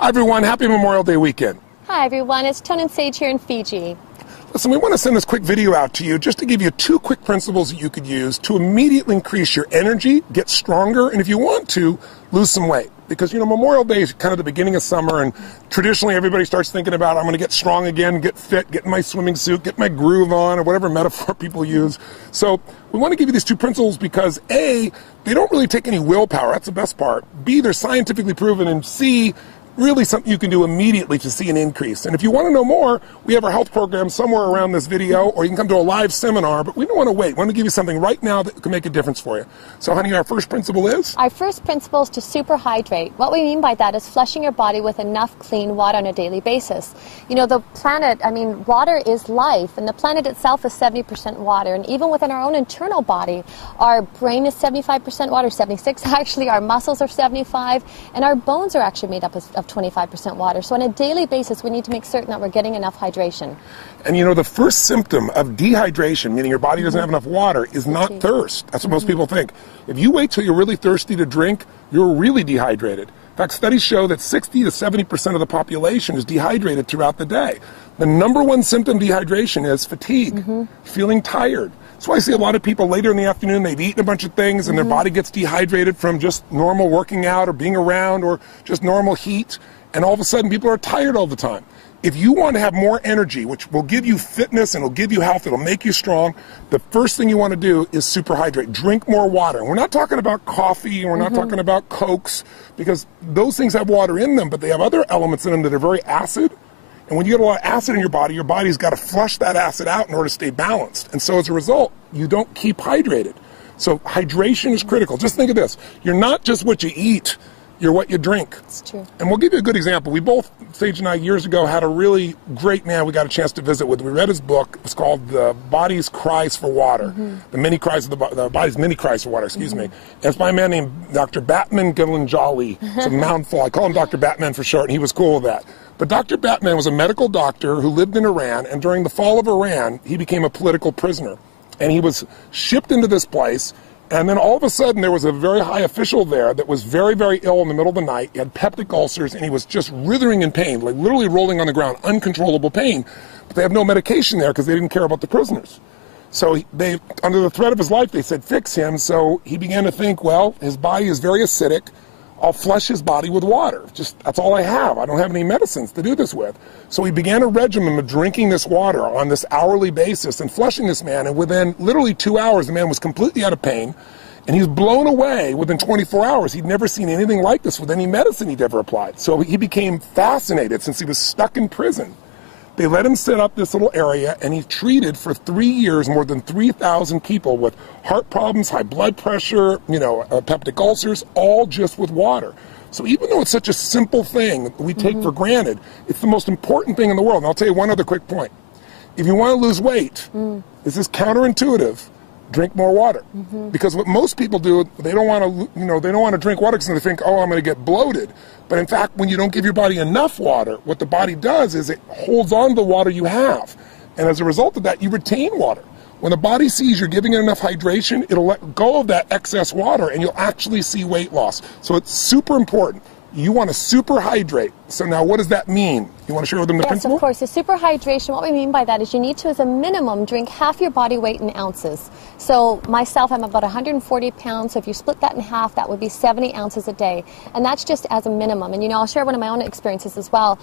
Hi everyone, happy Memorial Day weekend. Hi everyone, it's Tone and Sage here in Fiji. Listen, we want to send this quick video out to you just to give you 2 quick principles that you could use to immediately increase your energy, get stronger, and if you want to, lose some weight. Because, you know, Memorial Day is kind of the beginning of summer, and traditionally everybody starts thinking about, I'm going to get strong again, get fit, get in my swimming suit, get my groove on, or whatever metaphor people use. So we want to give you these 2 principles because A, they don't really take any willpower, that's the best part. B, they're scientifically proven, and C, really something you can do immediately to see an increase. And if you want to know more, we have our health program somewhere around this video, or you can come to a live seminar, but we don't want to wait. We want to give you something right now that can make a difference for you. So honey, our first principle is? Our first principle is to super hydrate. What we mean by that is flushing your body with enough clean water on a daily basis. You know, the planet, water is life, and the planet itself is 70% water, and even within our own internal body, our brain is 75% water, 76 actually, our muscles are 75, and our bones are actually made up of 25% water. So on a daily basis, we need to make certain that we're getting enough hydration. And you know, the first symptom of dehydration, meaning your body doesn't have enough water, is not thirst. That's what most people think. If you wait till you're really thirsty to drink, you're really dehydrated. In fact, studies show that 60 to 70% of the population is dehydrated throughout the day. The number 1 symptom of dehydration is fatigue, feeling tired. That's why I see a lot of people later in the afternoon, they've eaten a bunch of things and their body gets dehydrated from just normal working out or being around or just normal heat. And all of a sudden people are tired all the time. If you want to have more energy, which will give you fitness and it'll give you health, it'll make you strong, the first thing you want to do is super hydrate. Drink more water. And we're not talking about coffee, and we're not talking about Cokes, because those things have water in them, but they have other elements in them that are very acid. And when you get a lot of acid in your body's got to flush that acid out in order to stay balanced. And so as a result, you don't keep hydrated. So hydration is critical. Just think of this. You're not just what you eat, you're what you drink. It's true. And we'll give you a good example. We both, Sage and I, years ago, had a really great man we got a chance to visit with. We read his book. It's called The Body's Cries for Water. The Body's Many Cries for Water, excuse me. And it's by a man named Dr. Batman Gilanjali. It's a mouthful. I call him Dr. Batman for short, and he was cool with that. But Dr. Batman was a medical doctor who lived in Iran, and during the fall of Iran, he became a political prisoner. And he was shipped into this place, and then all of a sudden there was a very high official there that was very, very ill in the middle of the night. He had peptic ulcers, and he was just writhing in pain, like literally rolling on the ground, uncontrollable pain. But they have no medication there because they didn't care about the prisoners. So they, under the threat of his life, they said, fix him. So he began to think, well, his body is very acidic. I'll flush his body with water. That's all I have. I don't have any medicines to do this with. So he began a regimen of drinking this water on this hourly basis and flushing this man. And within literally 2 hours, the man was completely out of pain. And he was blown away within 24 hours. He'd never seen anything like this with any medicine he'd ever applied. So he became fascinated since he was stuck in prison. They let him set up this little area, and he treated for 3 years more than 3,000 people with heart problems, high blood pressure, peptic ulcers, all just with water. So even though it's such a simple thing that we take for granted, it's the most important thing in the world. And I'll tell you one other quick point. If you want to lose weight, this is counterintuitive. Drink more water, because what most people do, they don't want to drink water because they think, oh, I'm going to get bloated. But in fact, when you don't give your body enough water, what the body does is it holds on to the water you have, and as a result of that, you retain water. When the body sees you're giving it enough hydration, it'll let go of that excess water, and you'll actually see weight loss. So it's super important. You want to super hydrate. So now what does that mean? You want to share with them the principle? Yes, of course. The super hydration, what we mean by that is you need to, as a minimum, drink half your body weight in ounces. So myself, I'm about 140 pounds. So if you split that in half, that would be 70 ounces a day. And that's just as a minimum. And, I'll share one of my own experiences as well.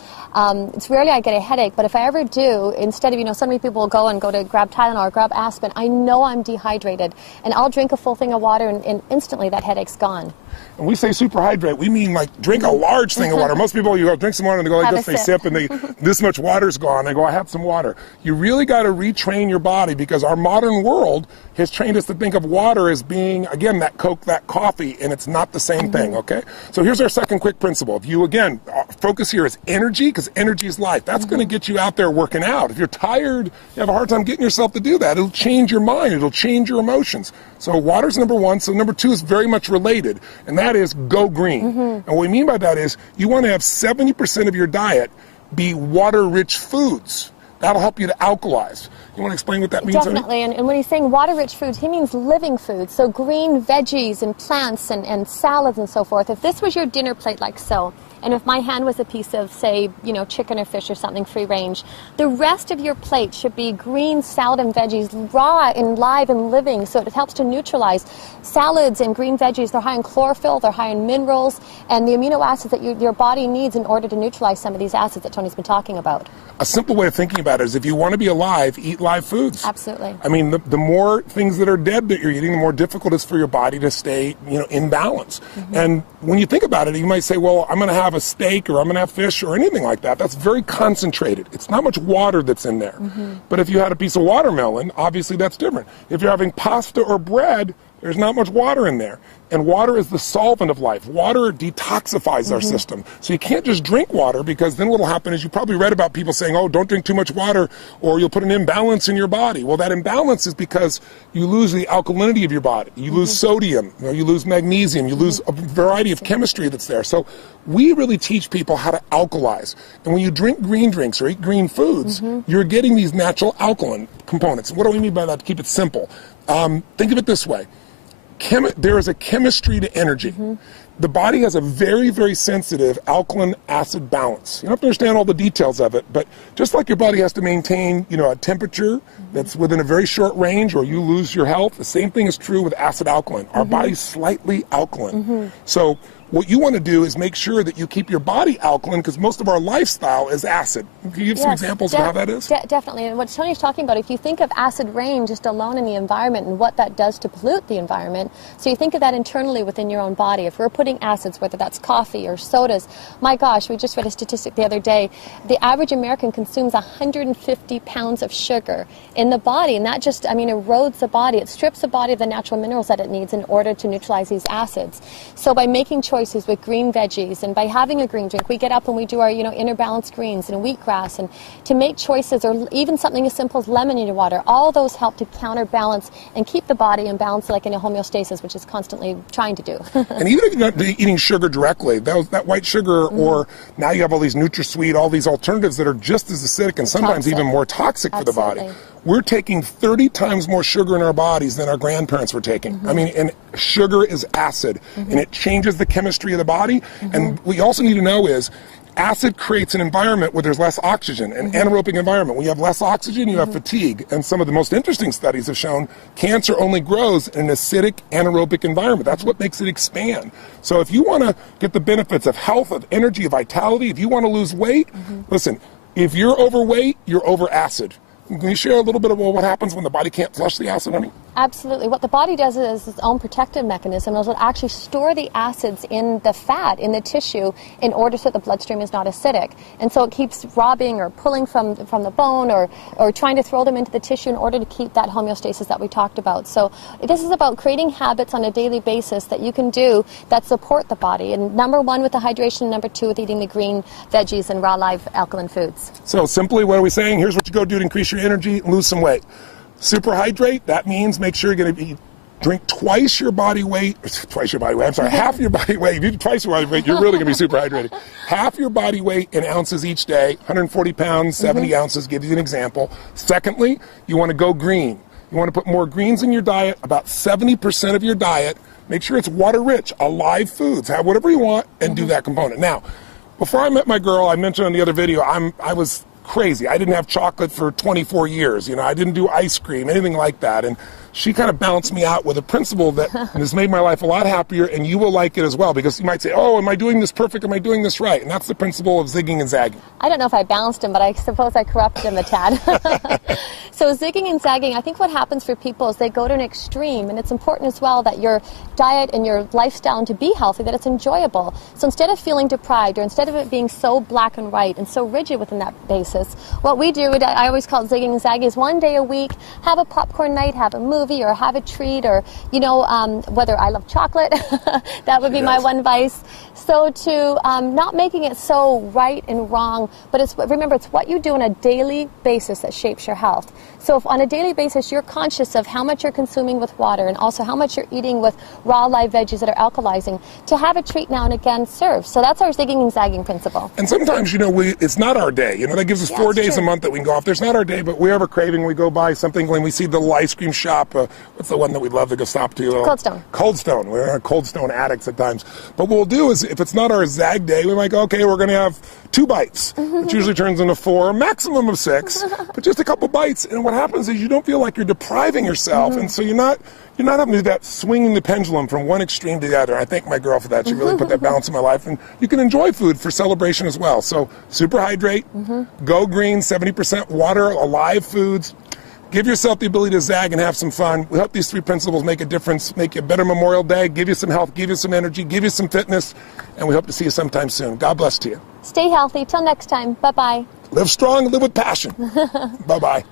It's rarely I get a headache, but if I ever do, instead of, so many people will go to grab Tylenol or grab aspirin, I know I'm dehydrated. And I'll drink a full thing of water, and instantly that headache's gone. And we say super hydrate, we mean like drink a large thing of water. Most people, you go drink some water and they go like this, they sip and this much water's gone. They go, I have some water. You really got to retrain your body, because our modern world has trained us to think of water as being, again, that Coke, that coffee, and it's not the same thing, okay? So here's our second quick principle. If you, again, focus here is energy, because energy is life. That's going to get you out there working out. If you're tired, you have a hard time getting yourself to do that. It'll change your mind. It'll change your emotions. So water's number 1. So number 2 is very much related, and that is go green. And what we mean by that is you want to have 70% of your diet be water-rich foods. That'll help you to alkalize. You want to explain what that means? Definitely, and when he's saying water-rich foods, he means living foods, so green veggies and plants and salads and so forth. If this was your dinner plate like so, and if my hand was a piece of, say, chicken or fish or something free range, the rest of your plate should be green salad and veggies, raw and live and living, so it helps to neutralize. Salads and green veggies, they're high in chlorophyll, they're high in minerals, and the amino acids that your body needs in order to neutralize some of these acids that Tony's been talking about. A simple way of thinking about it is if you want to be alive, eat live foods. Absolutely. I mean, the more things that are dead that you're eating, the more difficult it is for your body to stay, in balance. And when you think about it, you might say, well, I'm going to have a steak or I'm going to have fish or anything like that. That's very concentrated. It's not much water that's in there. But if you had a piece of watermelon, obviously that's different. If you're having pasta or bread, there's not much water in there. And water is the solvent of life. Water detoxifies our system. So you can't just drink water, because then what will happen is you probably read about people saying, oh, don't drink too much water or you'll put an imbalance in your body. Well, that imbalance is because you lose the alkalinity of your body. You lose sodium, you lose magnesium, you lose a variety of chemistry that's there. So we really teach people how to alkalize. And when you drink green drinks or eat green foods, you're getting these natural alkaline components. What do we mean by that, to keep it simple? Think of it this way. There is a chemistry to energy. The body has a very, very sensitive alkaline acid balance. You don't have to understand all the details of it, but just like your body has to maintain, a temperature that's within a very short range or you lose your health, the same thing is true with acid alkaline. Our body's slightly alkaline. So what you want to do is make sure that you keep your body alkaline, because most of our lifestyle is acid. Can you give some examples of how that is? Definitely. And what Tony's talking about, if you think of acid rain just alone in the environment and what that does to pollute the environment, so you think of that internally within your own body. If we're putting acids, whether that's coffee or sodas, my gosh, we just read a statistic the other day, the average American consumes 150 pounds of sugar in the body, and that just, erodes the body. It strips the body of the natural minerals that it needs in order to neutralize these acids. So by making choices with green veggies and by having a green drink, we get up and we do our inner balanced greens and wheatgrass, and to make choices, or even something as simple as lemon in your water, all those help to counterbalance and keep the body in balance, like in a homeostasis, which is constantly trying to do. And even if you're not eating sugar directly, that white sugar, or now you have all these NutraSweet, all these alternatives that are just as acidic and sometimes even more toxic for the body. We're taking 30 times more sugar in our bodies than our grandparents were taking. And sugar is acid, and it changes the chemistry of the body. And what you also need to know is acid creates an environment where there's less oxygen, an anaerobic environment. When you have less oxygen, you have fatigue. And some of the most interesting studies have shown cancer only grows in an acidic anaerobic environment. That's what makes it expand. So if you want to get the benefits of health, of energy, of vitality, if you want to lose weight, listen, if you're overweight, you're over acid. Can you share a little bit about what happens when the body can't flush the acid, honey? Absolutely. What the body does is its own protective mechanism. It'll actually store the acids in the fat, in the tissue, in order so that the bloodstream is not acidic. And so it keeps robbing or pulling from the bone, or trying to throw them into the tissue in order to keep that homeostasis that we talked about. So this is about creating habits on a daily basis that you can do that support the body. And number one with the hydration, number two with eating the green veggies and raw live alkaline foods. So simply, what are we saying? Here's what you go do to increase your energy and lose some weight. Superhydrate, that means make sure you're going to drink twice your body weight, half your body weight. If you do twice your body weight, you're really going to be super hydrated. Half your body weight in ounces each day, 140 pounds, 70 ounces, give you an example. Secondly, you want to go green. You want to put more greens in your diet, about 70% of your diet. Make sure it's water-rich, alive foods. Have whatever you want and do that component. Now, before I met my girl, I mentioned on the other video, I was crazy. I didn't have chocolate for 24 years. I didn't do ice cream, anything like that. And she kind of balanced me out with a principle that has made my life a lot happier, and you will like it as well, because you might say, oh, am I doing this perfect? Am I doing this right? And that's the principle of zigging and zagging. I don't know if I balanced him, but I suppose I corrupted him a tad. So zigging and zagging, I think what happens for people is they go to an extreme, and it's important as well that your diet and your lifestyle, and to be healthy, that it's enjoyable. So instead of feeling deprived, or instead of it being so black and white and so rigid within that basis, what we do, I always call it zigging and zagging, is one day a week, have a popcorn night, have a movie, or have a treat, or whether I love chocolate, that would be my one vice. So to not making it so right and wrong, but remember, it's what you do on a daily basis that shapes your health. So if on a daily basis you're conscious of how much you're consuming with water, and also how much you're eating with raw live veggies that are alkalizing, to have a treat now and again serves. So that's our zigging and zagging principle. And sometimes, it's not our day. That gives us 4 days a month that we can go off. There's not our day, but we have a craving. We go buy something when we see the little ice cream shop what's the one that we love to go stop to? Cold Stone. Cold Stone. We're Cold Stone addicts at times. But what we'll do is, if it's not our Zag day, we might go, okay, we're going to have 2 bites, which usually turns into 4, maximum of 6, but just a couple bites. And what happens is you don't feel like you're depriving yourself, and so you're not having to do that swinging the pendulum from one extreme to the other. I thank my girl for that. She really put that balance in my life. And you can enjoy food for celebration as well. So super hydrate, go green, 70% water, alive foods. Give yourself the ability to zag and have some fun. We hope these 3 principles make a difference, make you a better Memorial Day, give you some health, give you some energy, give you some fitness, and we hope to see you sometime soon. God bless to you. Stay healthy. Till next time. Bye-bye. Live strong, live with passion. Bye-bye.